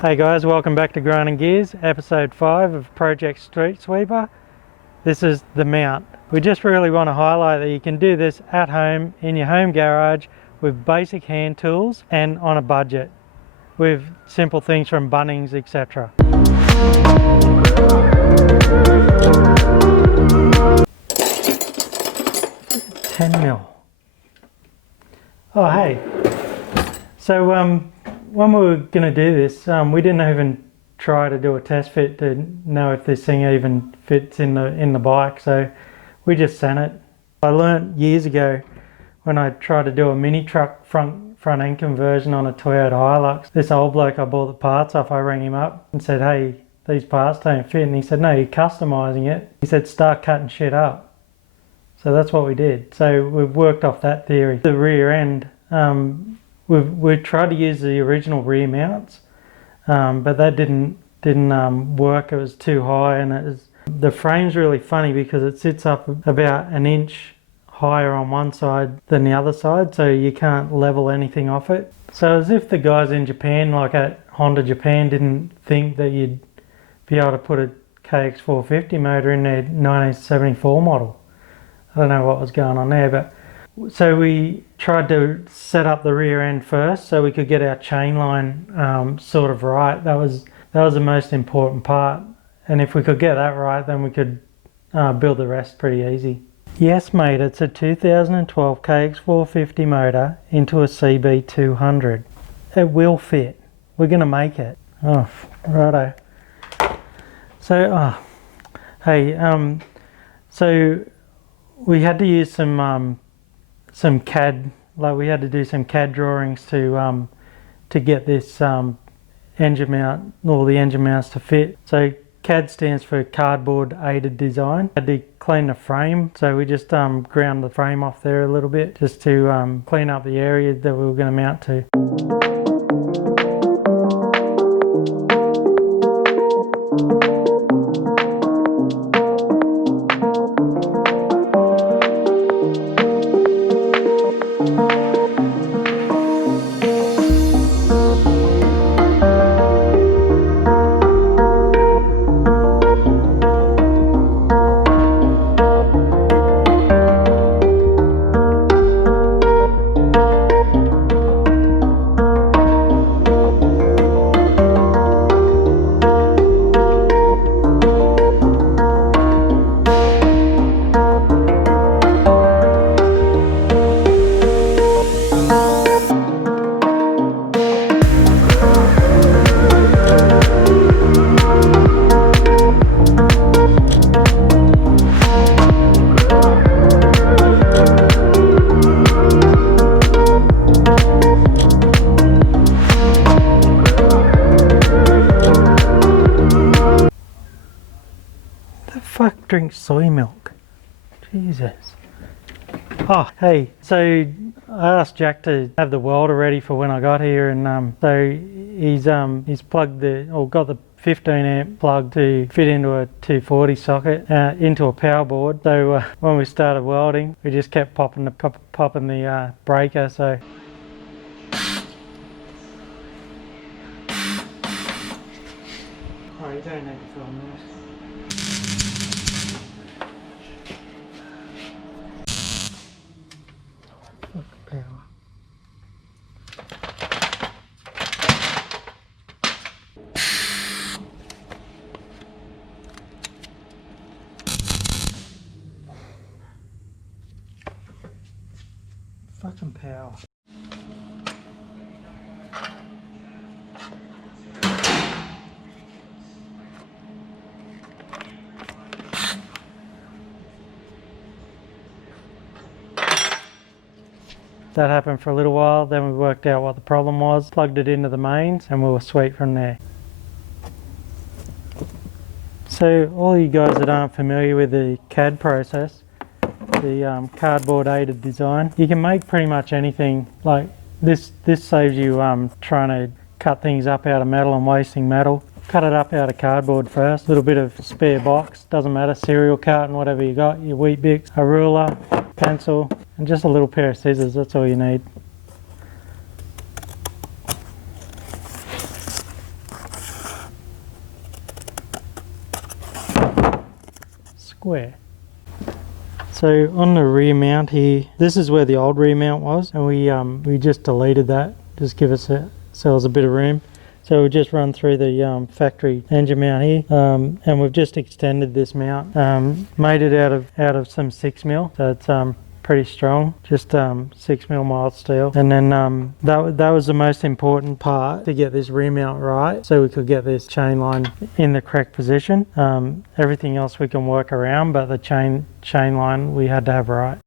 Hey guys, welcome back to Grinding Gears, episode 5 of Project Streetsweeper. This is the mount. We just really want to highlight that you can do this at home, in your home garage, with basic hand tools and on a budget, with simple things from Bunnings, etc. 10mm. Oh hey, so when we were going to do this, we didn't even try to do a test fit to know if this thing even fits in the bike, so we just sent it. I learnt years ago when I tried to do a mini truck front end conversion on a Toyota Hilux. This old bloke I bought the parts off, I rang him up and said, hey, these parts don't fit, and he said, no, you're customizing it. He said, start cutting shit up. So that's what we did. So we've worked off that theory. The rear end, we tried to use the original rear mounts, but that didn't work. It was too high, and the frame's really funny because it sits up about an inch higher on one side than the other side, so you can't level anything off it. So as if the guys in Japan, like at Honda Japan, didn't think that you'd be able to put a KX450 motor in their 1974 model. I don't know what was going on there, but so we tried to set up the rear end first so we could get our chain line sort of right. That was the most important part, and if we could get that right, then we could build the rest pretty easy. Yes mate, it's a 2012 KX450 motor into a CB200. It will fit. We're going to make it. Oh, righto. So, hey, so we had to use some CAD, like we had to do some CAD drawings to get this engine mount, all the engine mounts to fit. So CAD stands for cardboard aided design. Had to clean the frame, so we just ground the frame off there a little bit just to clean up the area that we were going to mount to. Drink soy milk. Jesus. Oh, hey, so I asked Jack to have the welder ready for when I got here, and so he's plugged got the 15 amp plug to fit into a 240 socket into a power board. So when we started welding, we just kept popping the breaker. So oh, you don't need to film this. Power. Fucking power. That happened for a little while, then we worked out what the problem was, plugged it into the mains, and we were sweet from there. So all you guys that aren't familiar with the CAD process, the cardboard aided design, you can make pretty much anything. Like this saves you trying to cut things up out of metal and wasting metal. Cut it up out of cardboard first, a little bit of spare box, doesn't matter, cereal carton, whatever you got, your wheat bix, a ruler, pencil, and just a little pair of scissors, that's all you need. square. So on the rear mount here, this is where the old rear mount was, and we just deleted that, just give us ourselves a bit of room. So we'll just run through the factory engine mount here, and we've just extended this mount, made it out of some 6mm, so it's pretty strong, just 6mm mild steel. And then that was the most important part, to get this rear mount right, so we could get this chain line in the correct position. Everything else we can work around, but the chain line we had to have right.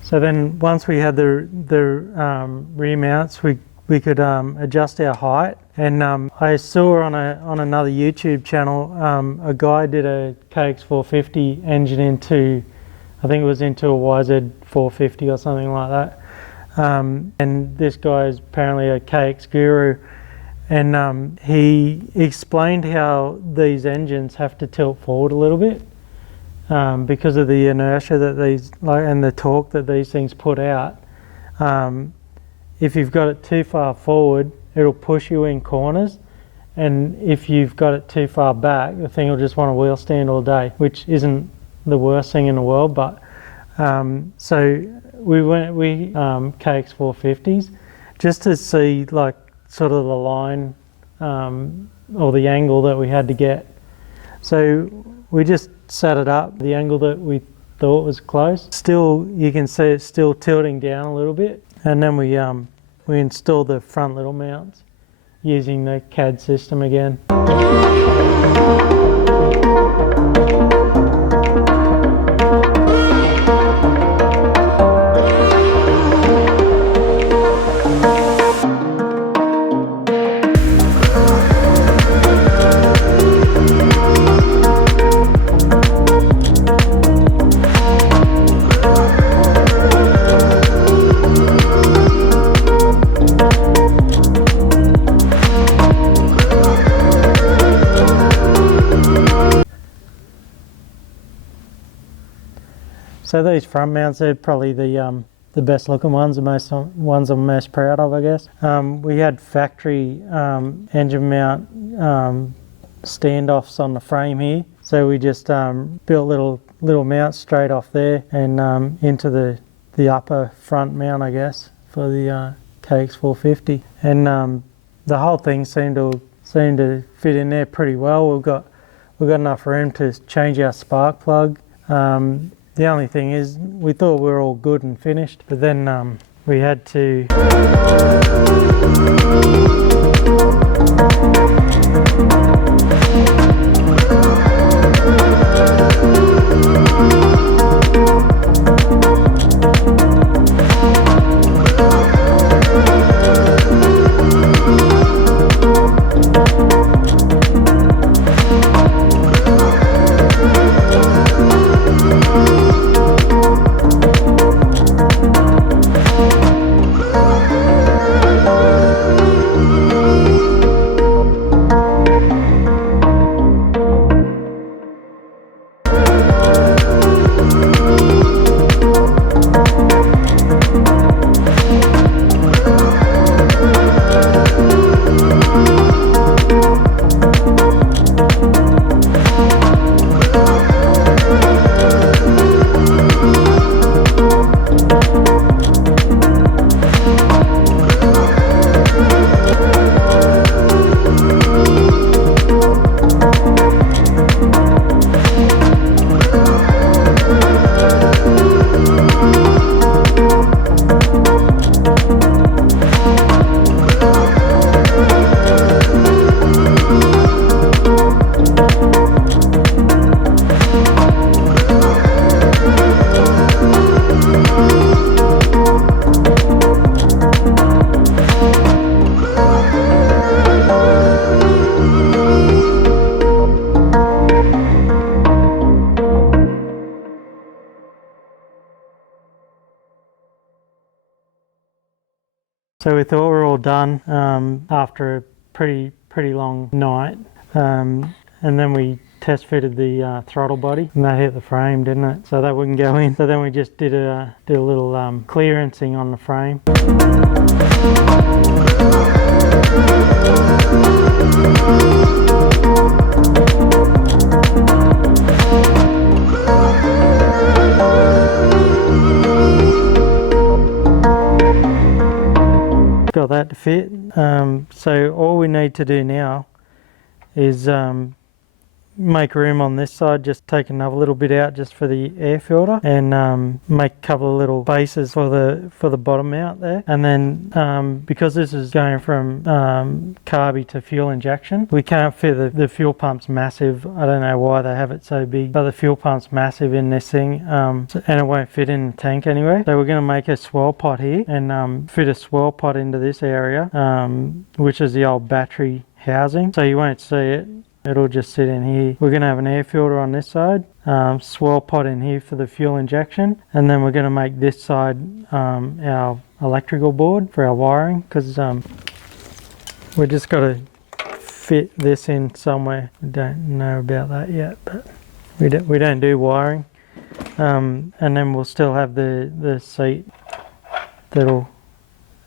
So then once we had the rear mounts, we could adjust our height. And I saw on another YouTube channel, a guy did a KX450 engine into, I think it was into a YZ450 or something like that. And this guy is apparently a KX guru, and he explained how these engines have to tilt forward a little bit. Because of the inertia that these, and the torque that these things put out. If you've got it too far forward, it'll push you in corners, and if you've got it too far back, the thing will just want to wheel stand all day, which isn't the worst thing in the world. But so we KX450s just to see like sort of the line or the angle that we had to get. So we just set it up the angle that we thought was close. Still, you can see it's still tilting down a little bit, and then we installed the front little mounts using the CAD system again. So these front mounts are probably the best looking ones, the most ones I'm most proud of, I guess. We had factory engine mount standoffs on the frame here, so we just built little mounts straight off there and into the upper front mount, I guess, for the KX450, and the whole thing seemed to fit in there pretty well. We've got enough room to change our spark plug. The only thing is, we thought we were all good and finished, but then we had to So we thought we're all done after a pretty long night, and then we test fitted the throttle body, and that hit the frame, didn't it? So that wouldn't go in. So then we just did a little clearancing on the frame. Got that to fit. So all we need to do now is make room on this side, just take another little bit out just for the air filter, and make a couple of little bases for the bottom out there. And then because this is going from carby to fuel injection, we can't fit the fuel pump's massive. I don't know why they have it so big, but the fuel pump's massive in this thing, and it won't fit in the tank anyway. So we're going to make a swell pot here and fit a swell pot into this area, which is the old battery housing, so you won't see it. It'll just sit in here. We're going to have an air filter on this side, swell pot in here for the fuel injection, and then we're going to make this side our electrical board for our wiring, because we just got to fit this in somewhere. We don't know about that yet, but we don't do wiring. And then we'll still have the seat that'll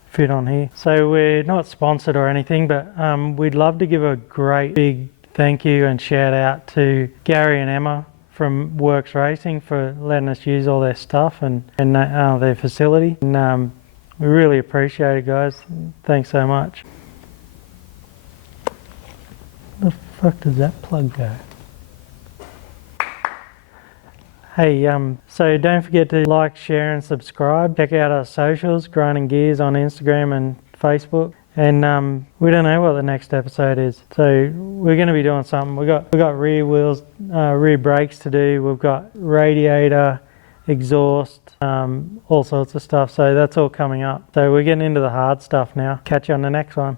fit on here. So we're not sponsored or anything, but we'd love to give a great big thank you and shout out to Gary and Emma from Works Racing for letting us use all their stuff and their facility. And we really appreciate it, guys. Thanks so much. Where the fuck does that plug go? Hey, so don't forget to like, share and subscribe. Check out our socials, Grinding Gears on Instagram and Facebook. And we don't know what the next episode is, so we're going to be doing something. We got rear wheels, rear brakes to do. We've got radiator, exhaust, all sorts of stuff. So that's all coming up. So we're getting into the hard stuff now. Catch you on the next one.